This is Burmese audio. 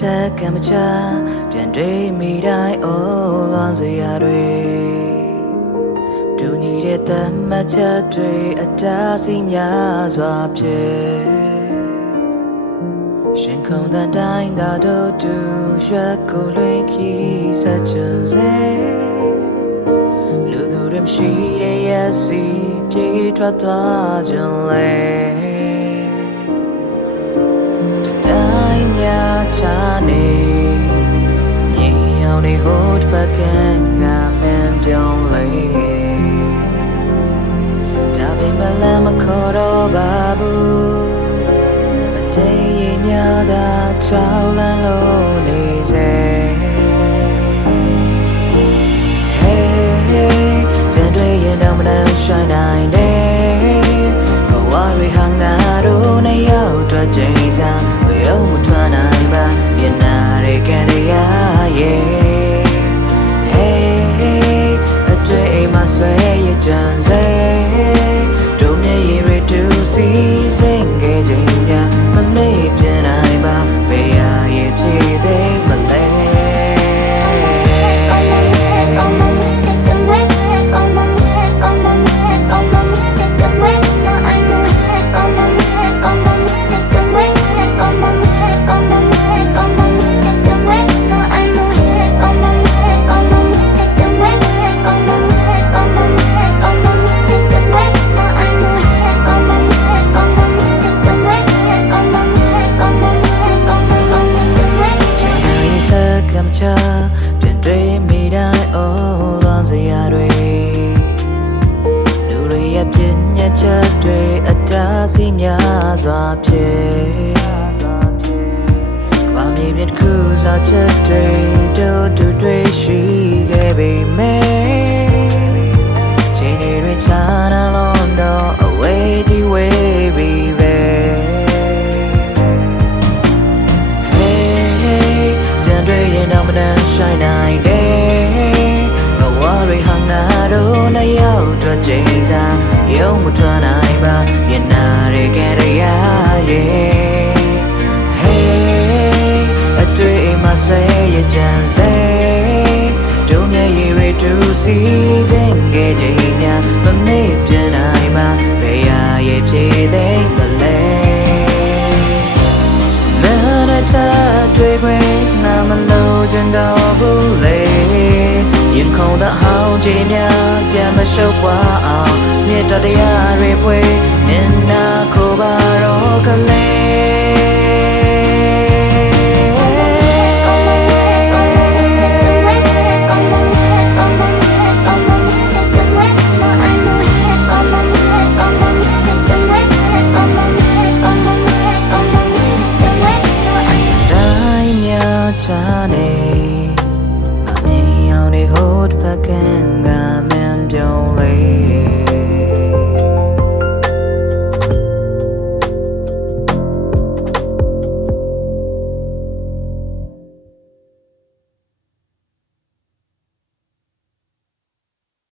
second chaပြန်တွေ့မိတိုင်းအိုးလွန်စရာတွေတူညီတဲ့သမ္မချက်တွေအတားဆီးများစွာဖြစ်ရှင်ခုန်တဲ့တိုင်းသာတို့တူရွက်ကိုလွင်ခီးဆက်ချင်စေလူသူတွေမရှိတဲ့ရဲ့စီပြေးထွက်သွားခြင်းလေချာနေမြင်အောင်နေဟိုတစ်ပတ်ကငါမင်းပြောင်းလေဒါပေမဲ့လည်းမခေါ်တော့ပါဘူးအတိတ်ရင်များသာချောင်းလန်းလို့နေစေ Hey ပြန်တွေ့ရင်တော့မနှမ်းရှိုင်းနိုင်တယ်ဘဝတွေဟာငါတို့နဲ့ရောက်တော့ချိန်စားရုံမထွက်နိုင်ပါမျက်နှာတွေကရရဲ့ Hey အတွေ့အိမ်မှာဆွဲရကြံစေတို့မျက်ရည်တွေတူစီစဉ်ခဲ့ခြင်းများမမေ့ပြနိုင်ပါဘယ်ရရဲ့ဖြစ်သေးမလဲပြန်တွေ့မိတိုင်းအိုးလွန်စရာတွေလူတွေရဲ့ပြည့်ညက်ချက်တွေအတားဆီးများစွာဖြစ်ဘာမြေပြည့်ခုစားချက်တွေတို့တူတွေရှိခဲ့ပေမဲ့ချိန်တွေချာနာလုံးတော့အဝေးကြီးဝေးပြီးပဲမနှမ်းရှိုင်းနိုင်တယ်ဘဝတွေဟာငါတို့နဲ့ရောက်တော့ချိန်စားရုံမထွက်နိုင်ပါမျက်နှာတွေကရရဲ့ Hey အတွေ့အိမ်မှာဆွဲရကြံစေတို့မျက်ရည်တွေတူစီစဉ်ခဲ့ချိန်များမမေ့ပြနိုင်ပါဘယ်ရရဲ့ဖြစ်သေးမလဲမနက်တွေ့ခွင့်နာမလို့ချင်တော့ဘူးလေရင်ခုန်တဲ့ဟောင်းချိန်များပြန်မရှုပ်ပွားအောင်မြတ်တရားတွေပွေနင်နာခိုပါတော့ကလေး